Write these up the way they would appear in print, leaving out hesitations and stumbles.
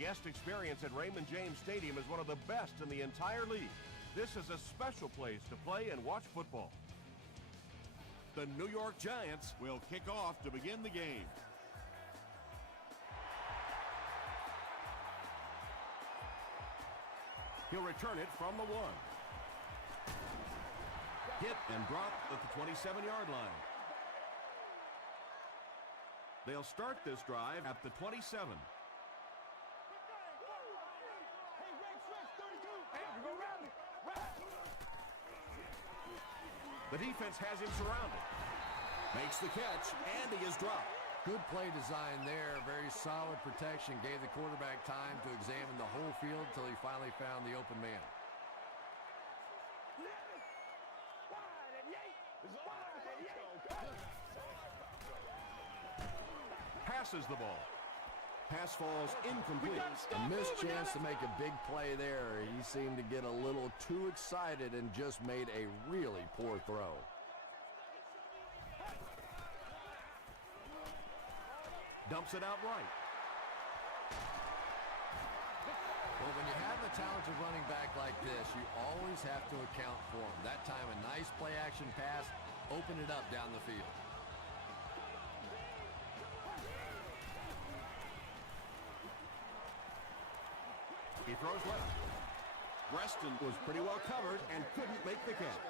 guest experience at Raymond James Stadium is one of the best in the entire league. This is a special place to play and watch football. The New York Giants will kick off to begin the game. He'll return it from the 1. Hit and drop at the 27-yard line. They'll start this drive at the 27. The defense has him surrounded. Makes the catch, and he is dropped. Good play design there. Very solid protection. Gave the quarterback time to examine the whole field until he finally found the open man. Passes the ball. Pass falls incomplete. A missed chance to make a big play there. He seemed to get a little too excited and just made a really poor throw. Dumps it out right. Well, when you have a talented running back like this, you always have to account for him. That time, a nice play-action pass, open it up down the field. He throws left. Reston was pretty well covered and couldn't make the catch.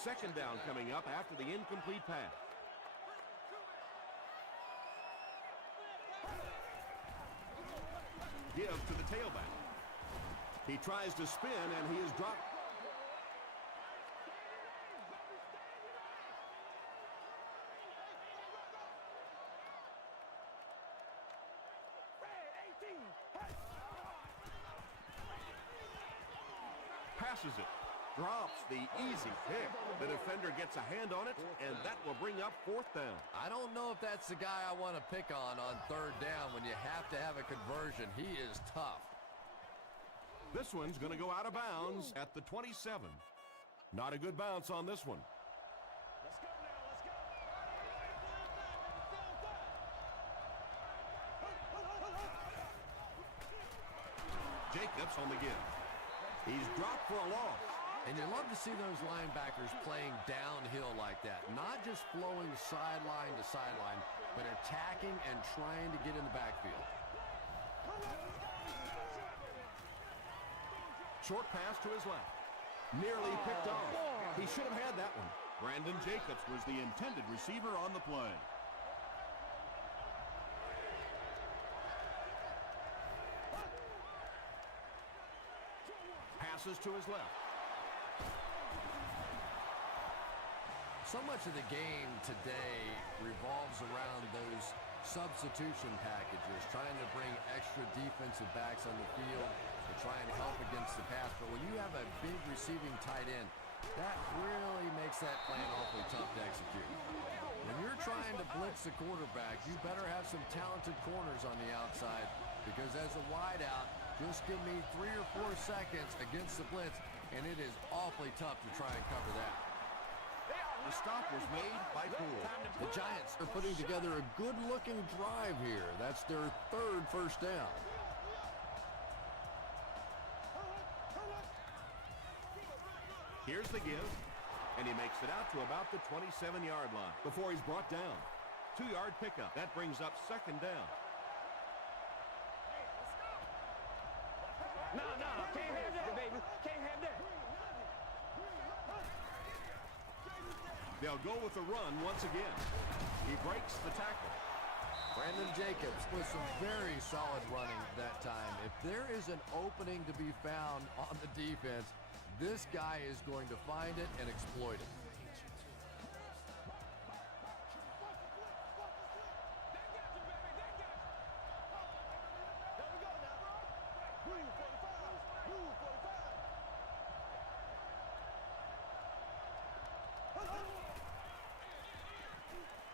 Second down coming up after the incomplete pass. Give to the tailback. He tries to spin, and he is dropped. Passes it. Drops the easy pick. The defender gets a hand on it, and that will bring up fourth down. I don't know if that's the guy I want to pick on third down when you have to have a conversion. He is tough. This one's going to go out of bounds at the 27. Not a good bounce on this one. Let's go now, let's go. Jacobs on the give. He's dropped for a loss. And you love to see those linebackers playing downhill like that. Not just flowing sideline to sideline, but attacking and trying to get in the backfield. Short pass to his left. Nearly picked off. He should have had that one. Brandon Jacobs was the intended receiver on the play. Passes to his left. So much of the game today revolves around those substitution packages, trying to bring extra defensive backs on the field to try and help against the pass. But when you have a big receiving tight end, that really makes that plan awfully tough to execute. When you're trying to blitz the quarterback, you better have some talented corners on the outside, because as a wideout, just give me 3 or 4 seconds against the blitz, and it is awfully tough to try and cover that. The stop was made by Poole. The Giants are putting together a good-looking drive here. That's their third first down. Here's the give, and he makes it out to about the 27-yard line before he's brought down. 2-yard pickup. That brings up second down. No, can't have that, baby. Can't have that. They'll go with the run once again. He breaks the tackle. Brandon Jacobs with some very solid running that time. If there is an opening to be found on the defense, this guy is going to find it and exploit it.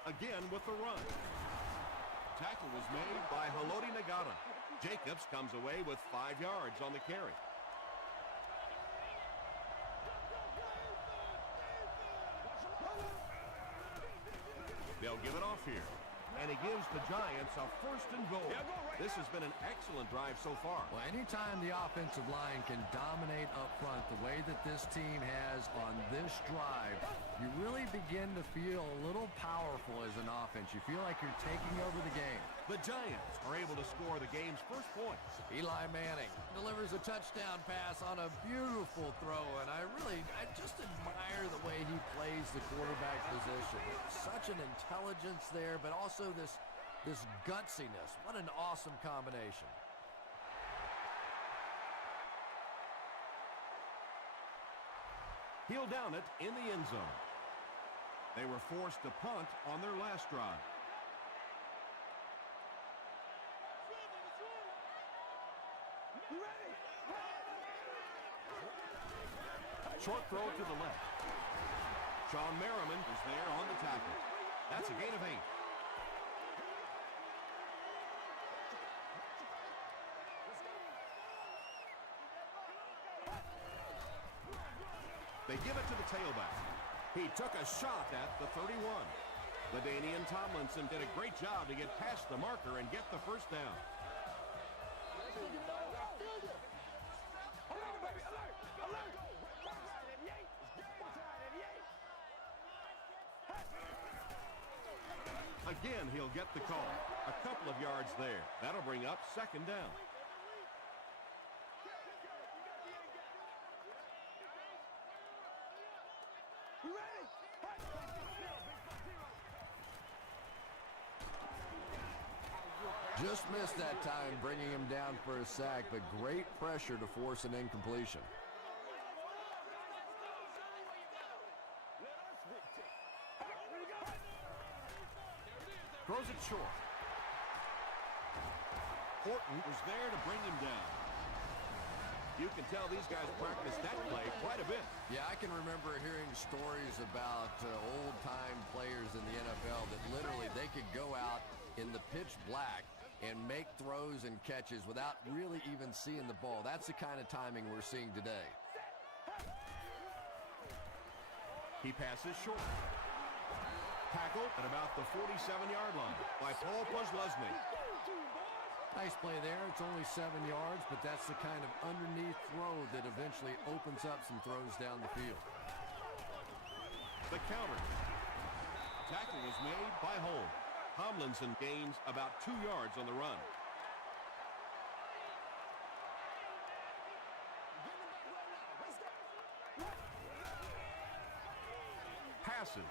Again with the run. Tackle was made by Haloti Nagata. Jacobs comes away with 5 yards on the carry. They'll give it off here. and he gives the Giants a 1st and goal. This has been an excellent drive so far. Well, anytime the offensive line can dominate up front the way that this team has on this drive, you really begin to feel a little powerful as an offense. You feel like you're taking over the game. The Giants are able to score the game's first points. Eli Manning delivers a touchdown pass on a beautiful throw, and I just admire the way he plays the quarterback position. Such an intelligence there, but also this gutsiness. What an awesome combination. He'll down it in the end zone. They were forced to punt on their last drive. Short throw to the left. Sean Merriman is there on the tackle. That's a gain of 8. They give it to the tailback. He took a shot at the 31. LaDainian Tomlinson did a great job to get past the marker and get the first down. Again, he'll get the call. A couple of yards there. That'll bring up 2nd down. Just missed that time, bringing him down for a sack, but great pressure to force an incompletion. Throws it short. Horton was there to bring him down. You can tell these guys practice that play quite a bit. Yeah, I can remember hearing stories about old-time players in the NFL that literally they could go out in the pitch black and make throws and catches without really even seeing the ball. That's the kind of timing we're seeing today. He passes short. Tackled at about the 47-yard line by Paul Posluszny. Nice play there. It's only 7 yards, but that's the kind of underneath throw that eventually opens up some throws down the field. The counter. Tackle was made by Holmes. Tomlinson gains about 2 yards on the run. Passes.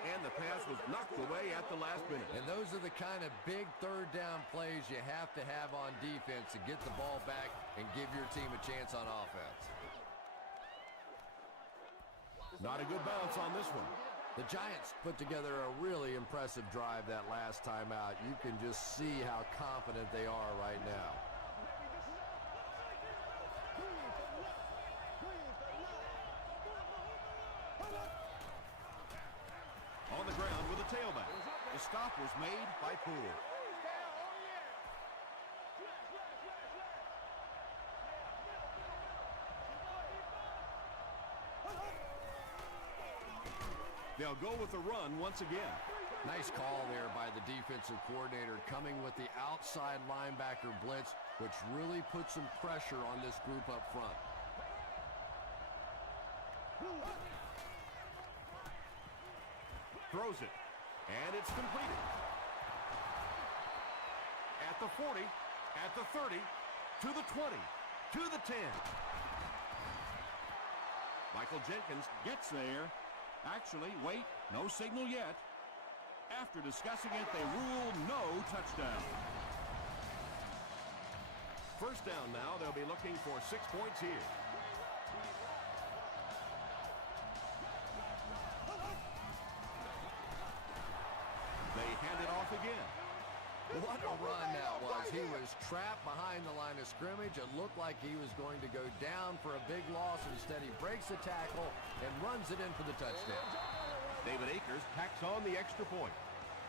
And the pass was knocked away at the last minute. And those are the kind of big 3rd down plays you have to have on defense to get the ball back and give your team a chance on offense. Not a good bounce on this one. The Giants put together a really impressive drive that last time out. You can just see how confident they are right now. On the ground with a tailback. The stop was made by Poole. They'll go with the run once again. Nice call there by the defensive coordinator, coming with the outside linebacker blitz, which really puts some pressure on this group up front. Throws it, and it's completed. At the 40, at the 30, to the 20, to the 10. Michael Jenkins gets there. Actually, wait, no signal yet. After discussing it, they rule no touchdown. First down now, they'll be looking for 6 points here. They hand it off again. What a run that was. He was trapped behind the line of scrimmage. It looked like he was going to go down for a big loss. Instead, he breaks the tackle and runs it in for the touchdown. David Akers tacks on the extra point.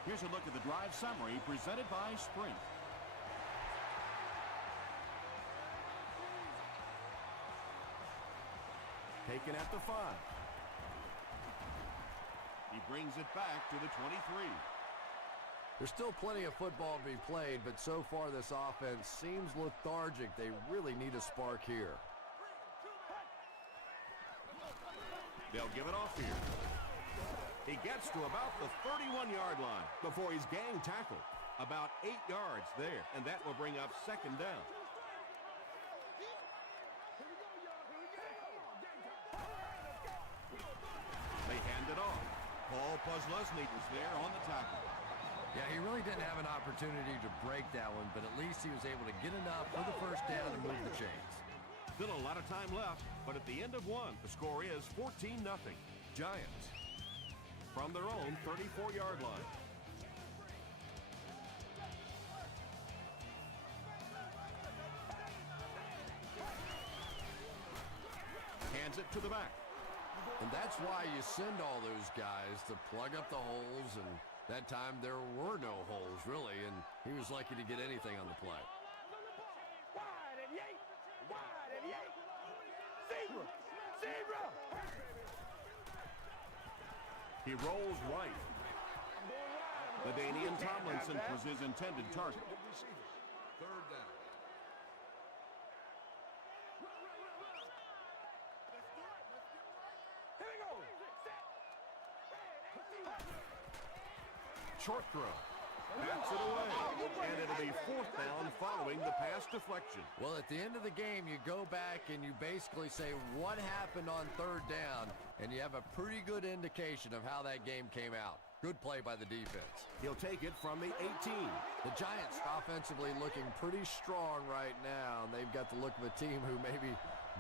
Here's a look at the drive summary presented by Sprint. Taken at the 5. He brings it back to the 23. There's still plenty of football to be played, but so far this offense seems lethargic. They really need a spark here. They'll give it off here. He gets to about the 31-yard line before he's gang tackled. About 8 yards there, and that will bring up second down. They hand it off. Paul Posluszny is there on the tackle. Yeah, he really didn't have an opportunity to break that one, but at least he was able to get enough for the first down and move the chains. Still a lot of time left, but at the end of one, the score is 14-0. Giants from their own 34-yard line. Hands it to the back. And that's why you send all those guys to plug up the holes, and that time there were no holes, really, and he was lucky to get anything on the play. Wide and yank. Wide and yank. Zebra. Zebra. He rolls right. LaDainian Tomlinson was his intended target. Third down. Here we go. Short throw. Bats it away. And it'll be fourth down following the pass deflection. Well, at the end of the game, you go back and you basically say what happened on third down, and you have a pretty good indication of how that game came out. Good play by the defense. He'll take it from the 18. The Giants offensively looking pretty strong right now, and they've got the look of a team who may be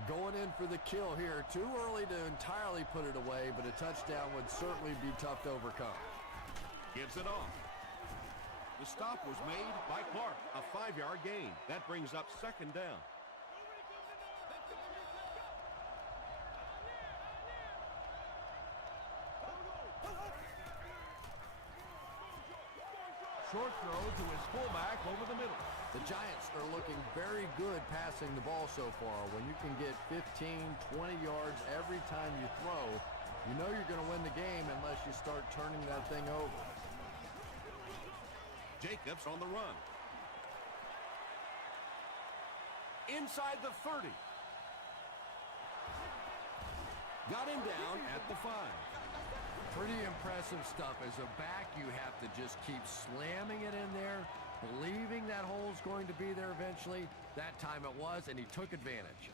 going in for the kill here. Too early to entirely put it away, but a touchdown would certainly be tough to overcome. Gives it off. The stop was made by Clark, a 5-yard gain. That brings up second down. Short throw to his fullback over the middle. The Giants are looking very good passing the ball so far. When you can get 15, 20 yards every time you throw, you know you're going to win the game unless you start turning that thing over. Jacobs on the run. Inside the 30. Got him down at the 5. Pretty impressive stuff. As a back, you have to just keep slamming it in there, believing that hole's going to be there eventually. That time it was, and he took advantage.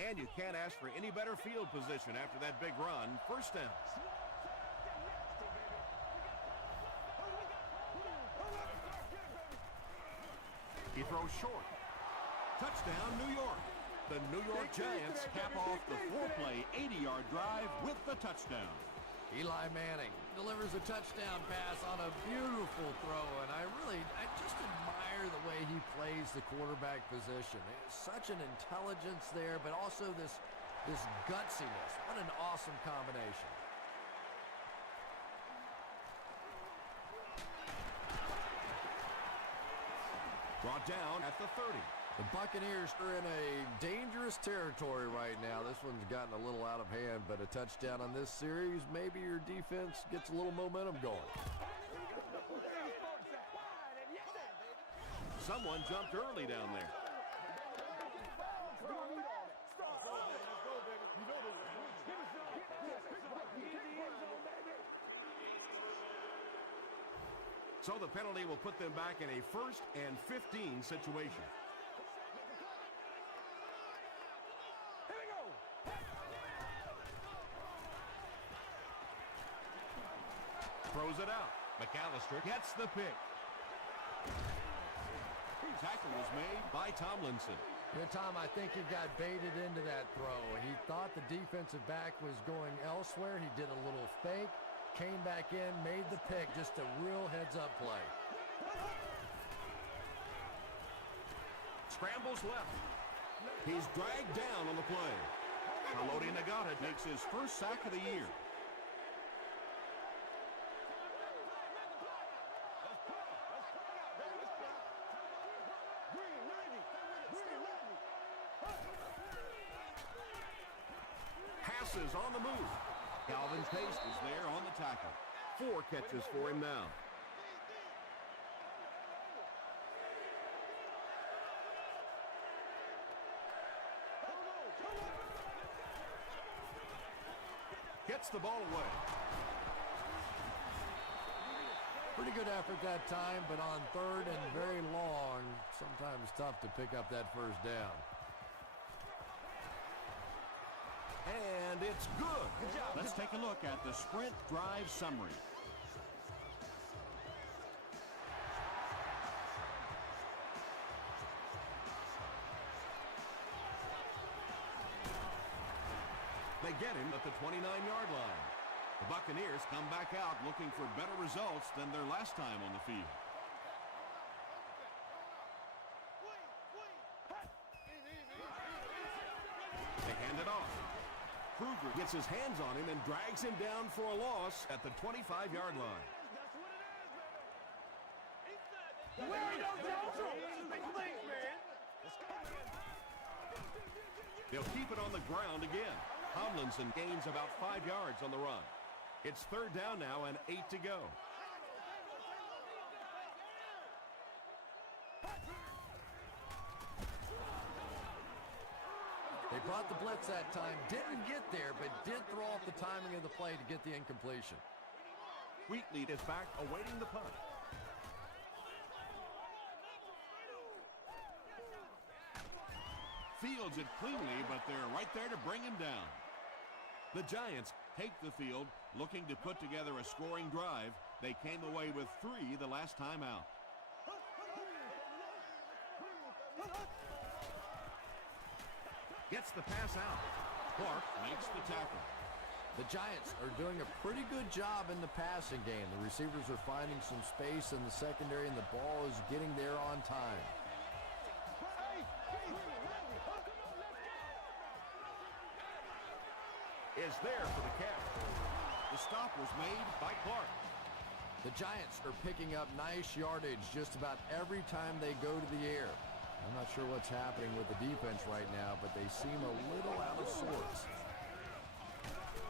And you can't ask for any better field position after that big run. First down. He throws short. Touchdown, New York. The New York Giants cap off the 4-play, 80-yard drive with the touchdown. Eli Manning delivers a touchdown pass on a beautiful throw, and I just admire the way he plays the quarterback position. There's such an intelligence there, but also this gutsiness. What an awesome combination. Brought down at the 30. The Buccaneers are in a dangerous territory right now. This one's gotten a little out of hand, but a touchdown on this series, maybe your defense gets a little momentum going. Someone jumped early down there. So the penalty will put them back in a 1st and 15 situation. Throws it out. McAllister gets the pick. Tackle was made by Tomlinson. Yeah, Tom, I think he got baited into that throw. He thought the defensive back was going elsewhere. He did a little fake, came back in, made the pick. Just a real heads-up play. Scrambles left. He's dragged down on the play. Haloti Ngata makes his first sack of the year. Passes on the move. Calvin Pace is there on the tackle. 4 catches for him now. Gets the ball away. Pretty good effort that time, but on third and very long, sometimes tough to pick up that first down. And it's good. Let's take a look at the sprint drive summary. They get him at the 29-yard line. The Buccaneers come back out looking for better results than their last time on the field. They hand it off. Kruger gets his hands on him and drags him down for a loss at the 25-yard line. They'll keep it on the ground again. Tomlinson gains about 5 yards on the run. It's third down now and 8 to go. They brought the blitz that time, didn't get there, but did throw off the timing of the play to get the incompletion. Wheatley is back awaiting the punt. Fields it cleanly, but they're right there to bring him down. The Giants take the field, looking to put together a scoring drive. They came away with 3 the last time out. Gets the pass out. Clark makes the tackle. The Giants are doing a pretty good job in the passing game. The receivers are finding some space in the secondary, and the ball is getting there on time. Is there for the catch. The stop was made by Clark. The Giants are picking up nice yardage just about every time they go to the air. I'm not sure what's happening with the defense right now, but they seem a little out of sorts.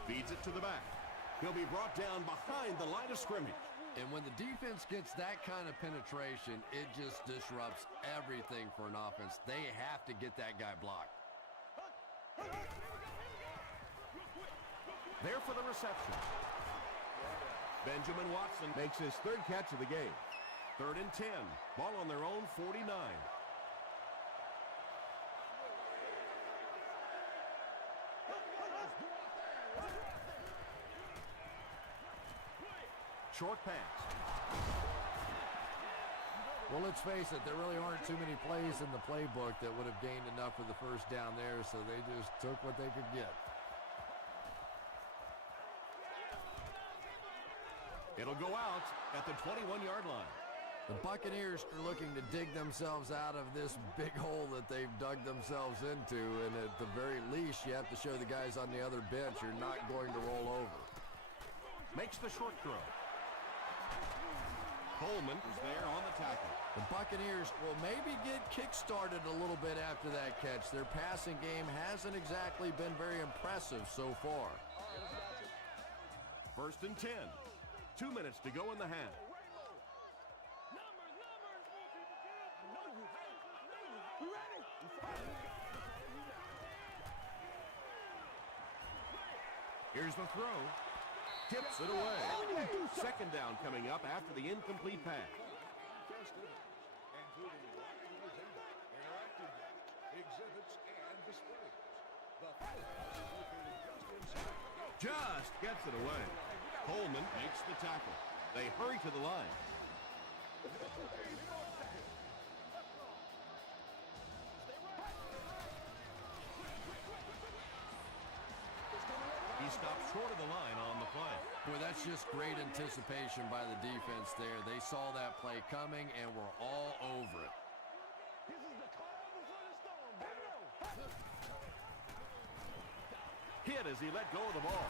Feeds it to the back. He'll be brought down behind the line of scrimmage. And when the defense gets that kind of penetration, it just disrupts everything for an offense. They have to get that guy blocked. There for the reception. Benjamin Watson makes his 3rd catch of the game. 3rd and 10. Ball on their own 49. Short pass. Well, let's face it, there really aren't too many plays in the playbook that would have gained enough for the first down there, so they just took what they could get. It'll go out at the 21-yard line. The Buccaneers are looking to dig themselves out of this big hole that they've dug themselves into, and at the very least, you have to show the guys on the other bench you're not going to roll over. Makes the short throw. Coleman is there on the tackle. The Buccaneers will maybe get kick-started a little bit after that catch. Their passing game hasn't exactly been very impressive so far. 1st and 10. 2 minutes to go in the half. Here's the throw. Tips it away. 2nd down coming up after the incomplete pass. Just gets it away. Coleman makes the tackle. They hurry to the line. He stops short of the line on the play. Boy, that's just great anticipation by the defense there. They saw that play coming and were all over it. Hit as he let go of the ball.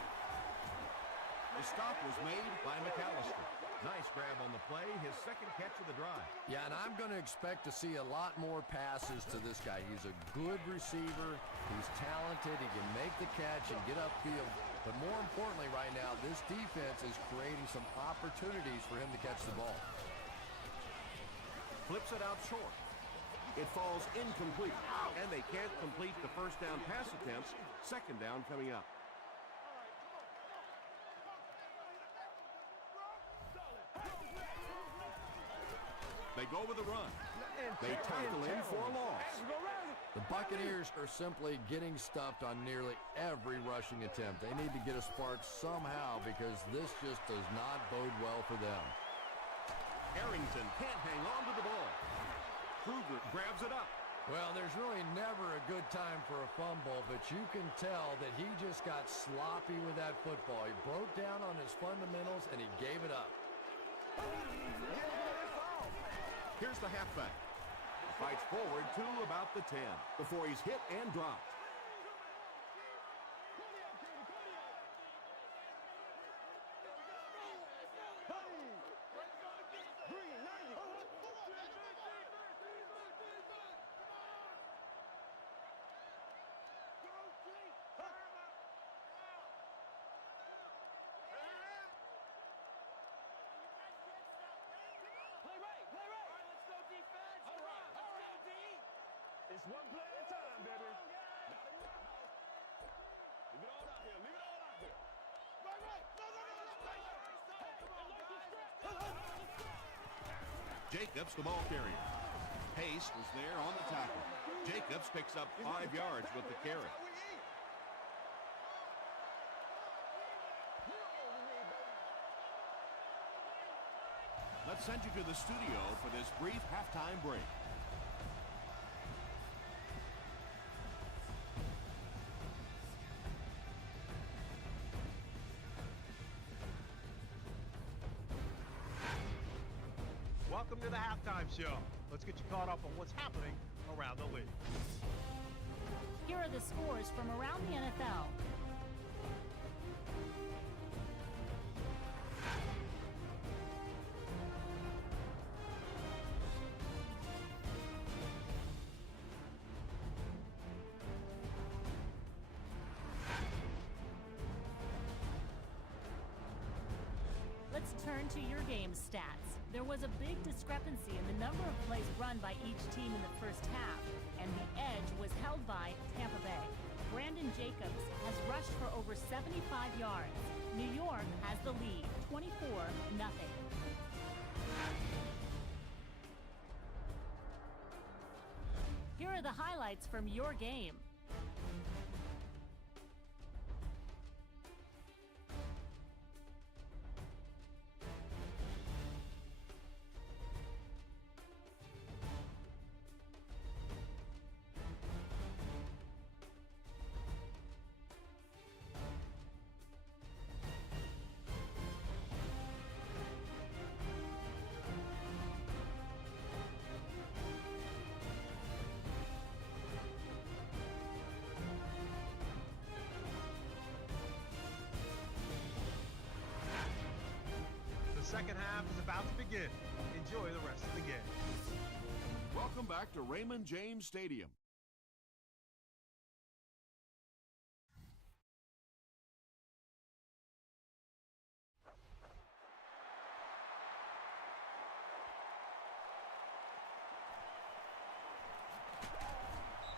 The stop was made by McAllister. Nice grab on the play, his 2nd catch of the drive. Yeah, and I'm going to expect to see a lot more passes to this guy. He's a good receiver. He's talented. He can make the catch and get upfield. But more importantly right now, this defense is creating some opportunities for him to catch the ball. Flips it out short. It falls incomplete, and they can't complete the first down pass attempts. Second down coming up. They go with a run. They tackle in for a loss. The Buccaneers are simply getting stuffed on nearly every rushing attempt. They need to get a spark somehow because this just does not bode well for them. Arrington can't hang on to the ball. Kruger grabs it up. Well, there's really never a good time for a fumble, but you can tell that he just got sloppy with that football. He broke down on his fundamentals, and he gave it up. Here's the halfback. Fights forward to about the 10 before he's hit and dropped. It's one play at a time, baby. Leave it all out here. Leave it all out here. Right. Jacobs, the ball carrier. Pace was there on the tackle. Jacobs picks up 5 yards with the carry. Let's send you to the studio for this brief halftime break. Welcome to the halftime show. Let's get you caught up on what's happening around the league. Here are the scores from around the NFL. Let's turn to your game stats. There was a big discrepancy in the number of plays run by each team in the first half, and the edge was held by Tampa Bay. Brandon Jacobs has rushed for over 75 yards. New York has the lead, 24-0. Here are the highlights from your game. The second half is about to begin. Enjoy the rest of the game. Welcome back to Raymond James Stadium.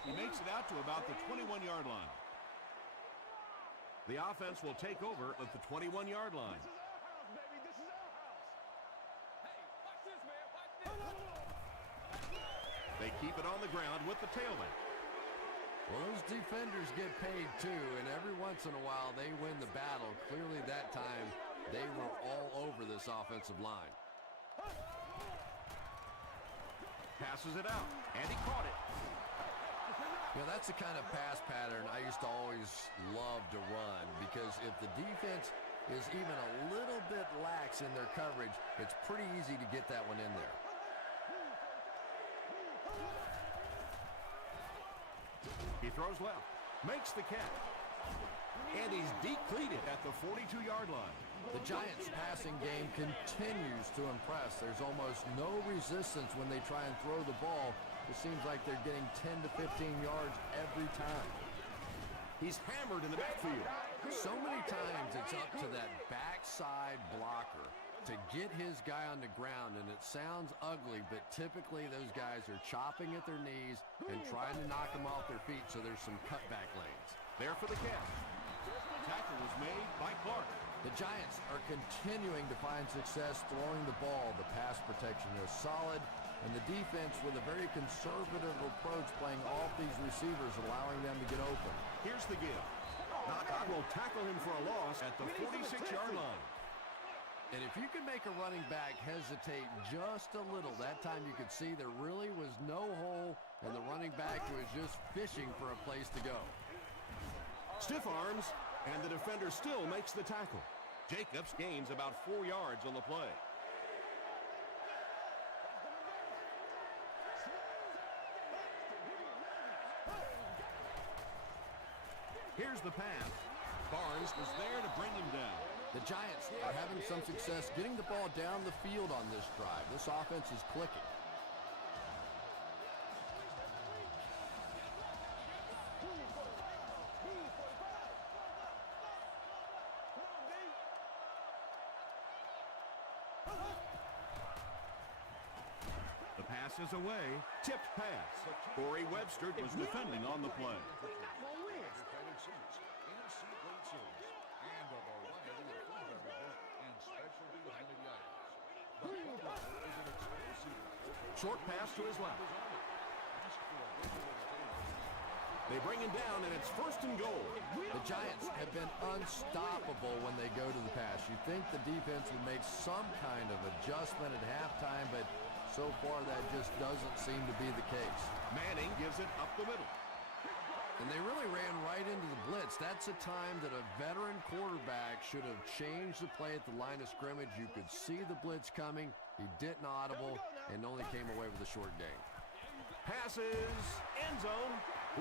He makes it out to about the 21-yard line. The offense will take over at the 21-yard line. They keep it on the ground with the tailback. Well, those defenders get paid too, and every once in a while they win the battle. Clearly that time they were all over this offensive line. Passes it out, and he caught it. You know, that's the kind of pass pattern I used to always love to run, because if the defense is even a little bit lax in their coverage, it's pretty easy to get that one in there. He throws left, makes the catch, and he's depleted at the 42-yard line. The Giants' passing game continues to impress. There's almost no resistance when they try and throw the ball. It seems like they're getting 10 to 15 yards every time. He's hammered in the backfield. So many times it's up to that backside blocker to get his guy on the ground, and it sounds ugly, but typically those guys are chopping at their knees and trying to knock them off their feet, so there's some cutback lanes. There for the catch. Tackle was made by Clark. The Giants are continuing to find success throwing the ball. The pass protection is solid, and the defense with a very conservative approach playing off these receivers, allowing them to get open. Here's the give. Knockout will tackle him for a loss at the 46-yard line. And if you can make a running back hesitate just a little, that time you could see there really was no hole, and the running back was just fishing for a place to go. Stiff arms, and the defender still makes the tackle. Jacobs gains about 4 yards on the play. Here's the pass. Barnes was there to bring him down. The Giants are having some success getting the ball down the field on this drive. This offense is clicking. The pass is away. Tipped pass. Corey Webster was defending on the play. Short pass to his left. They bring him down, and it's 1st and goal. The Giants have been unstoppable when they go to the pass. You'd think the defense would make some kind of adjustment at halftime, but so far that just doesn't seem to be the case. Manning gives it up the middle. And they really ran right into the blitz. That's a time that a veteran quarterback should have changed the play at the line of scrimmage. You could see the blitz coming. He didn't audible and only came away with a short gain. Passes, end zone,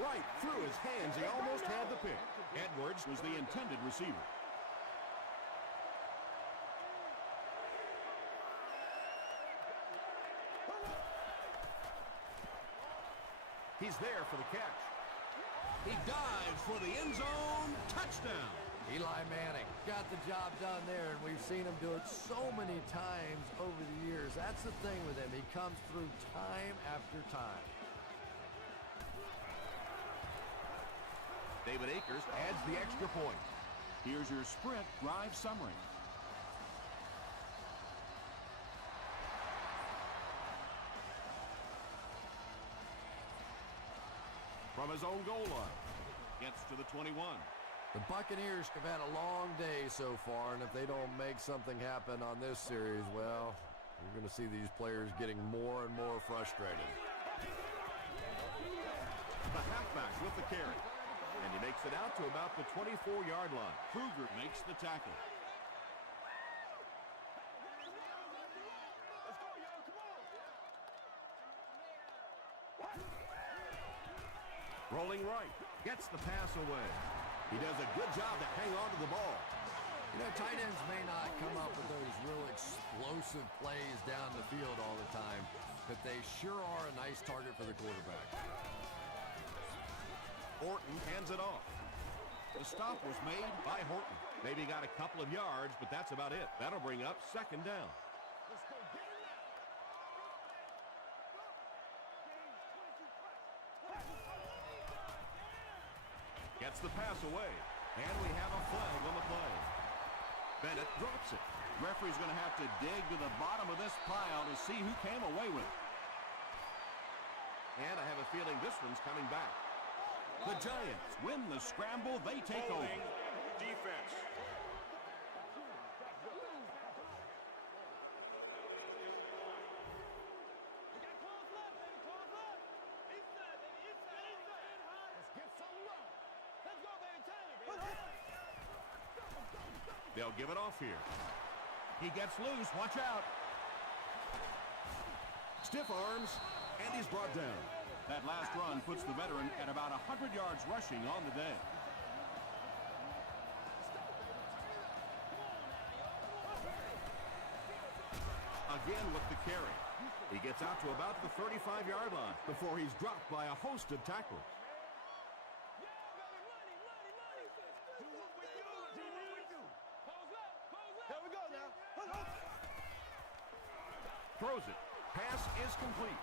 right through his hands. He almost had the pick. Edwards was the intended receiver. He's there for the catch. He dives for the end zone. Touchdown. Eli Manning got the job done there, and we've seen him do it so many times over the years. That's the thing with him. He comes through time after time. David Akers adds the extra point. Here's your sprint drive summary. From his own goal line, gets to the 21. The Buccaneers have had a long day so far, and if they don't make something happen on this series, well, you're going to see these players getting more and more frustrated. The halfback with the carry, and he makes it out to about the 24-yard line. Kruger makes the tackle. Rolling right, gets the pass away. He does a good job to hang on to the ball. You know, tight ends may not come up with those real explosive plays down the field all the time, but they sure are a nice target for the quarterback. Horton hands it off. The stop was made by Horton. Maybe got a couple of yards, but that's about it. That'll bring up 2nd down. Gets the pass away, and we have a flag on the play. Bennett drops it. Referee's going to have to dig to the bottom of this pile to see who came away with it. And I have a feeling this one's coming back. The Giants win the scramble. They take over. Defense. They'll give it off here. He gets loose. Watch out. Stiff arms, and he's brought down. That last run puts the veteran at about 100 yards rushing on the day. Again with the carry. He gets out to about the 35-yard line before he's dropped by a host of tacklers. complete.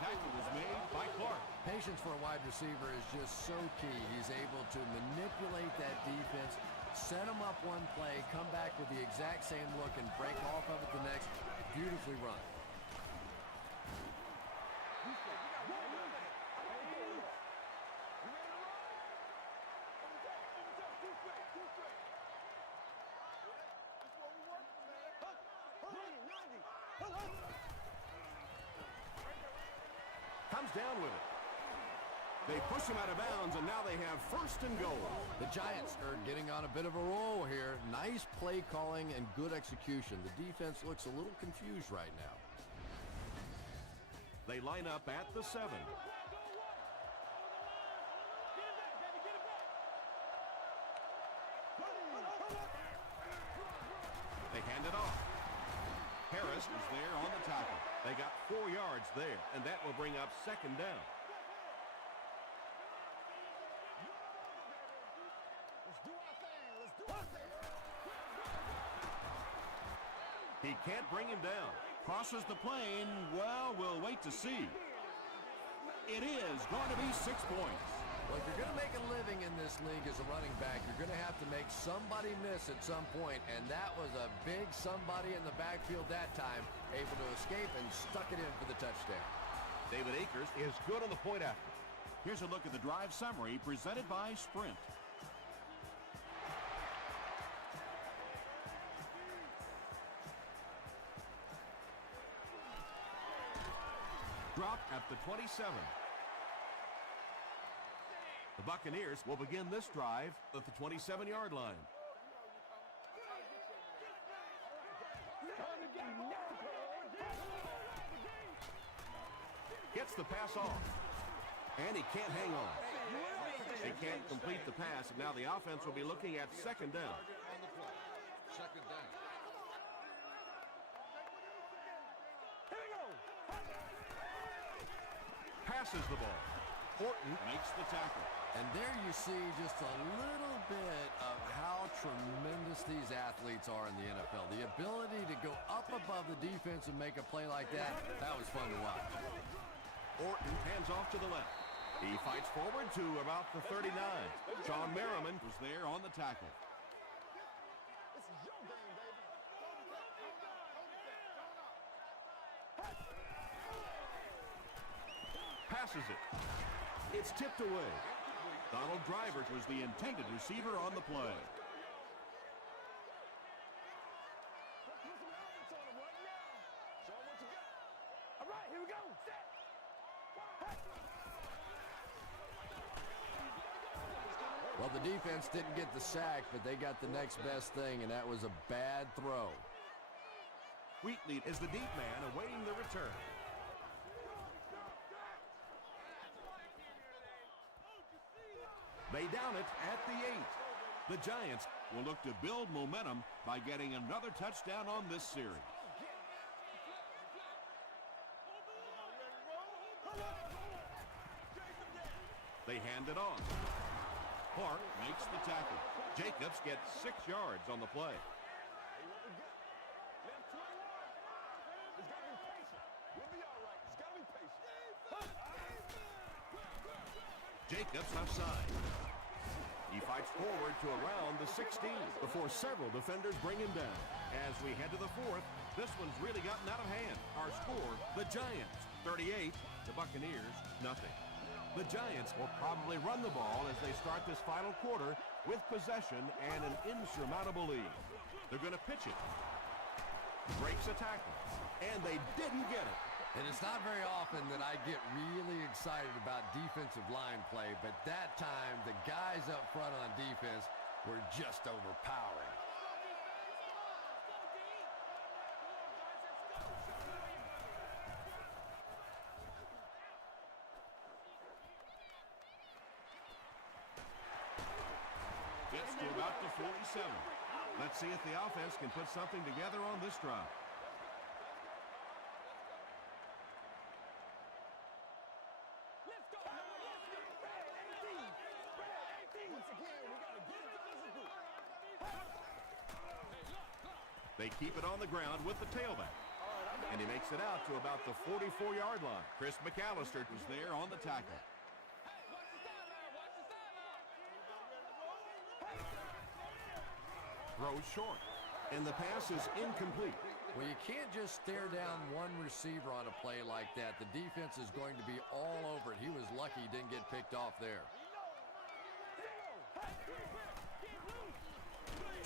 Tackle was made by Clark. Patience for a wide receiver is just so key. He's able to manipulate that defense, set them up one play, come back with the exact same look, and break off of it the next. Beautifully run. Comes down with it. They push him out of bounds, and now they have first and goal. The Giants are getting on a bit of a roll here. Nice play calling and good execution. The defense looks a little confused right now. They line up at the 7. They hand it off. Harris is there on the tackle. They got 4 yards there, and that will bring up second down. He can't bring him down. Crosses the plane. Well, we'll wait to see. It is going to be 6 points. Well, if you're going to make a living in this league as a running back, you're going to have to make somebody miss at some point, and that was a big somebody in the backfield that time, able to escape and stuck it in for the touchdown. David Akers is good on the point after. Here's a look at the drive summary presented by Sprint. Drop at the 27. The Buccaneers will begin this drive at the 27-yard line. Gets the pass off. And he can't hang on. They can't complete the pass, and now the offense will be looking at second down. Second down. Passes the ball. Horton makes the tackle. And there you see just a little bit of how tremendous these athletes are in the NFL. The ability to go up above the defense and make a play like that, that was fun to watch. Horton hands off to the left. He fights forward to about the 39. Sean Merriman was there on the tackle. Passes it. It's tipped away. Donald Drivers was the intended receiver on the play. All right, here we go. Well, the defense didn't get the sack, but they got the next best thing, and that was a bad throw. Wheatley is the deep man awaiting the return. They down it at the 8. The Giants will look to build momentum by getting another touchdown on this series. They hand it on. Clark makes the tackle. Jacobs gets 6 yards on the play. Jacobs left side. He fights forward to around the 16 before several defenders bring him down. As we head to the 4th, this one's really gotten out of hand. Our score, the Giants, 38. The Buccaneers, nothing. The Giants will probably run the ball as they start this final quarter with possession and an insurmountable lead. They're going to pitch it. Breaks a tackle. And they didn't get it. And it's not very often that I get really excited about defensive line play, but that time the guys up front on defense were just overpowering. Gets to about the 47. Let's see if the offense can put something together on this drive. They keep it on the ground with the tailback. And he makes it out to about the 44-yard line. Chris McAllister was there on the tackle. Throws short, and the pass is incomplete. Well, you can't just stare down one receiver on a play like that. The defense is going to be all over it. He was lucky he didn't get picked off there.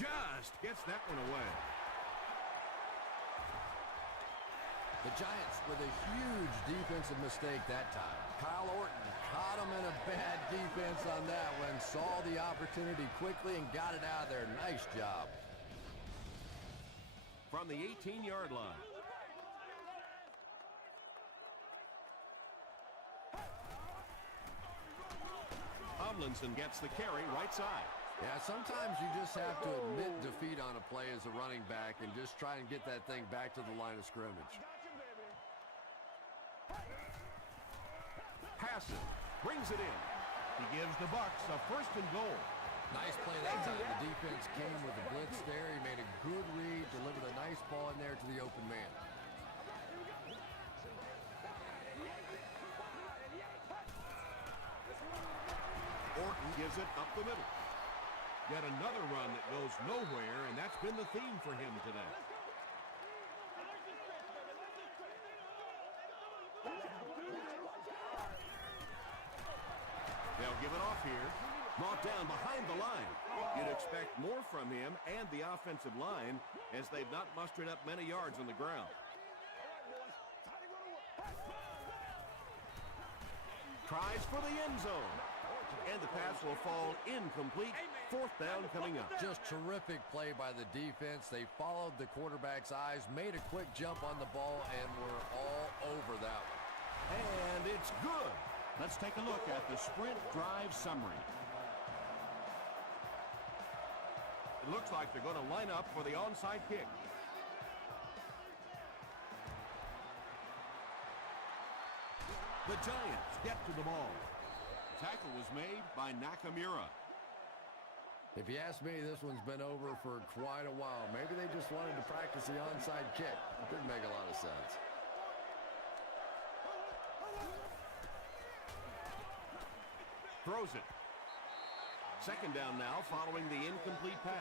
Just gets that one away. The Giants with a huge defensive mistake that time. Kyle Orton caught him in a bad defense on that one, saw the opportunity quickly and got it out of there. Nice job. From the 18-yard line. Tomlinson gets the carry right side. Yeah, sometimes you just have to admit defeat on a play as a running back and just try and get that thing back to the line of scrimmage. Passes, brings it in. He gives the Bucs a 1st and goal. Nice play that time. The defense came with a blitz there. He made a good read, delivered a nice ball in there to the open man. Orton gives it up the middle. Yet another run that goes nowhere, and that's been the theme for him today. They'll give it off here. Brought down behind the line. You'd expect more from him and the offensive line as they've not mustered up many yards on the ground. Tries for the end zone. And the pass will fall incomplete. 4th down coming up. Just terrific play by the defense. They followed the quarterback's eyes, made a quick jump on the ball, and were all over that one. And it's good. Let's take a look at the sprint drive summary. It looks like they're going to line up for the onside kick. The Giants get to the ball. Tackle was made by Nakamura. If you ask me, this one's been over for quite a while. Maybe they just wanted to practice the onside kick. It didn't make a lot of sense. Throws it. 2nd down now following the incomplete pass.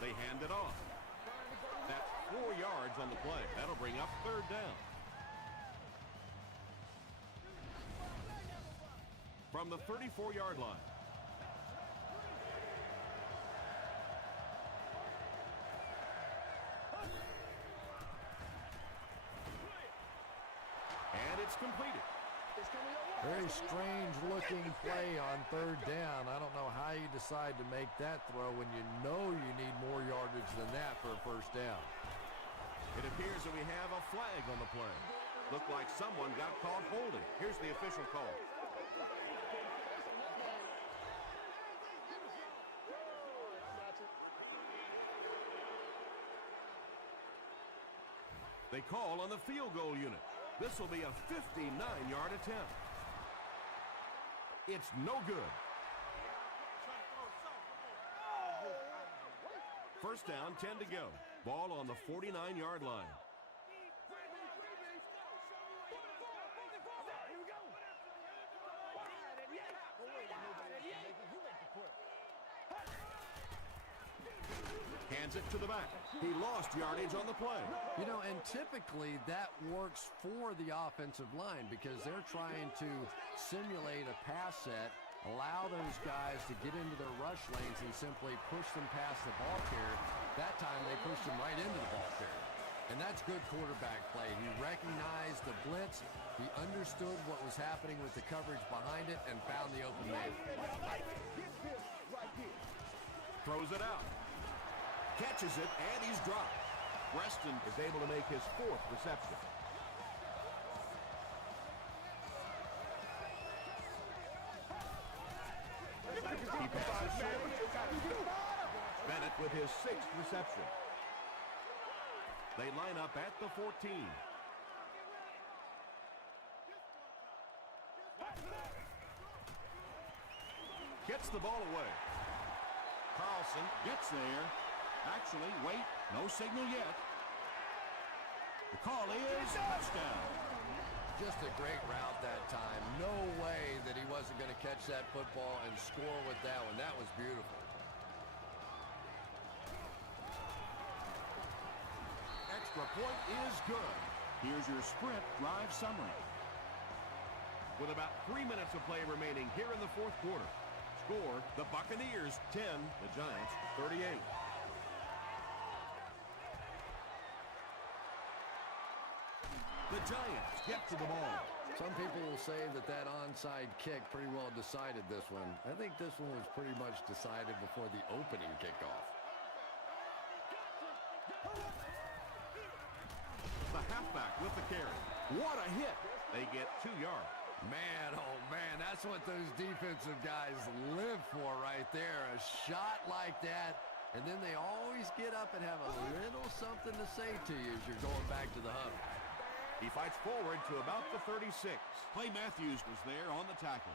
They hand it off. That's 4 yards on the play. That'll bring up 3rd down. From the 34-yard line. And it's completed. Very strange looking play on 3rd down. I don't know how you decide to make that throw when you know you need more yardage than that for a 1st down. It appears that we have a flag on the play. Looked like someone got caught holding. Here's the official call. They call on the field goal unit. This will be a 59-yard attempt. It's no good. 1st down, 10 to go. Ball on the 49-yard line. Hands it to the back. He lost yardage on the play. You know, and typically that works for the offensive line because they're trying to simulate a pass set, allow those guys to get into their rush lanes and simply push them past the ball carrier. That time they pushed them right into the ball carrier. And that's good quarterback play. He recognized the blitz, he understood what was happening with the coverage behind it, and found the open man. Throws it out. Catches it, and he's dropped. Preston is able to make his 4th reception. He passes short. Bennett with his 6th reception. They line up at the 14. gets the ball away. Carlson gets there. Actually, wait, no signal yet. The call is touchdown. Just a great route that time. No way that he wasn't going to catch that football and score with that one. That was beautiful. Extra point is good. Here's your sprint drive summary. With about 3 minutes of play remaining here in the fourth quarter. Score, the Buccaneers 10, the Giants 38. The Giants get to the ball. Some people will say that that onside kick pretty well decided this one. I think this one was pretty much decided before the opening kickoff. The halfback with the carry. What a hit. They get 2 yards. Man, oh man, that's what those defensive guys live for right there. A shot like that, and then they always get up and have a little something to say to you as you're going back to the hub. He fights forward to about the 36. Clay Matthews was there on the tackle.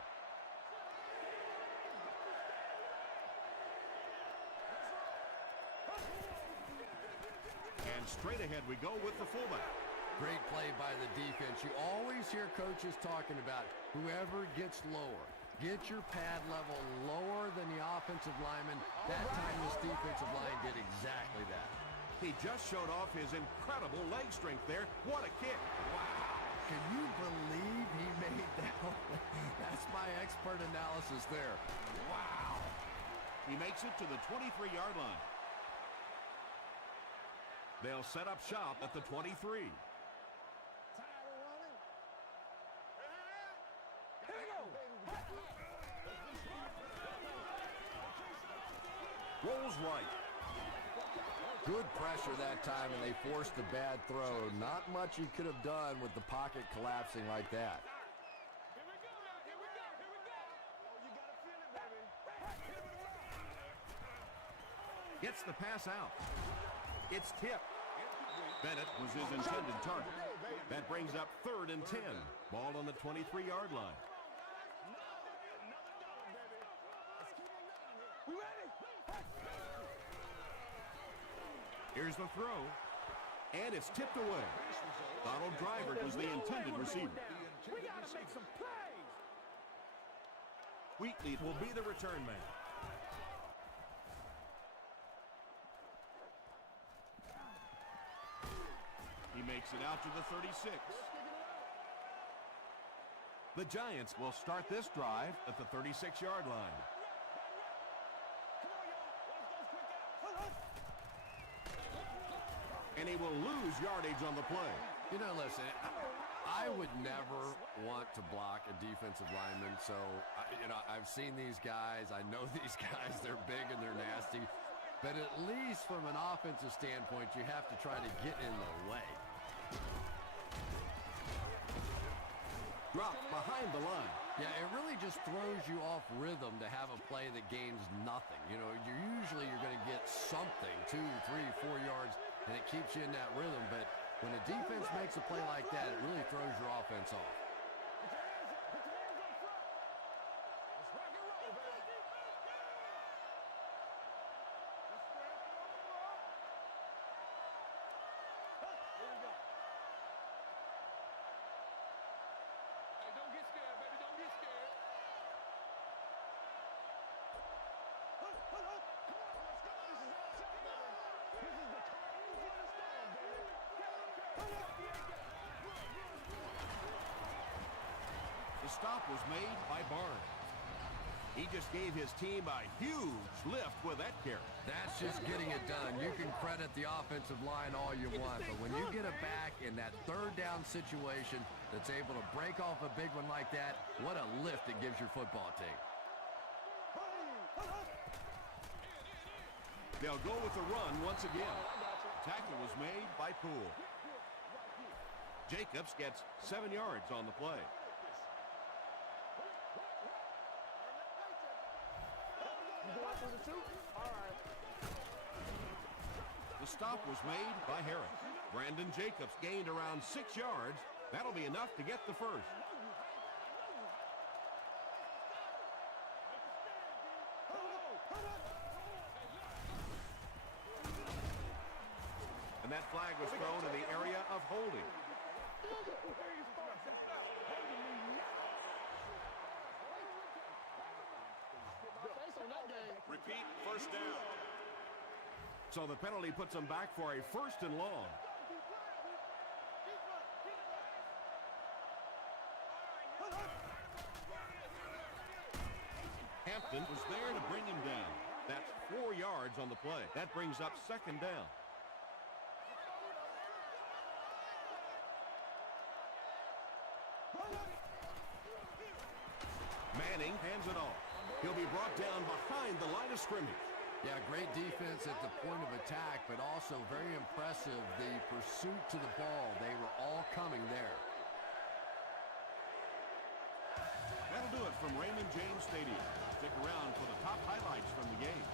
And straight ahead we go with the fullback. Great play by the defense. You always hear coaches talking about whoever gets lower. Get your pad level lower than the offensive lineman. That time this defensive line did exactly that. He just showed off his incredible leg strength there. What a kick. Wow. Can you believe he made that? That's my expert analysis there. Wow. He makes it to the 23-yard line. They'll set up shop at the 23. Rolls right. Good pressure that time, and they forced a bad throw. Not much he could have done with the pocket collapsing like that. Gets the pass out. It's tipped. Bennett was his intended target. That brings up 3rd and 10. Ball on the 23-yard line. Here's the throw. And it's tipped away. Donald Driver was the intended receiver. We gotta make some plays. Wheatley will be the return man. He makes it out to the 36. The Giants will start this drive at the 36-yard line. And he will lose yardage on the play. You know, listen, I would never want to block a defensive lineman. So, I've seen these guys. I know these guys. They're big and they're nasty. But at least from an offensive standpoint, you have to try to get in the way. Drop behind the line. Yeah, it really just throws you off rhythm to have a play that gains nothing. You're going to get something, 2, 3, 4 yards, and it keeps you in that rhythm. But when a defense makes a play like that, it really throws your offense off. The stop was made by Barnes. He just gave his team a huge lift with that carry. That's just getting it done. You can credit the offensive line all you want, but when you get it back in that 3rd down situation that's able to break off a big one like that, what a lift it gives your football team. They'll go with the run once again. Tackle was made by Poole. Jacobs gets 7 yards on the play. The stop was made by Harris. Brandon Jacobs gained around 6 yards. That'll be enough to get the first. And that flag was thrown in the area of holding. Repeat, first down. So the penalty puts them back for a first and long. Hampton was there to bring him down. That's 4 yards on the play. That brings up second down. Manning hands it off. He'll be brought down behind the line of scrimmage. Yeah, great defense at the point of attack, but also very impressive, the pursuit to the ball. They were all coming there. That'll do it from Raymond James Stadium. Stick around for the top highlights from the game.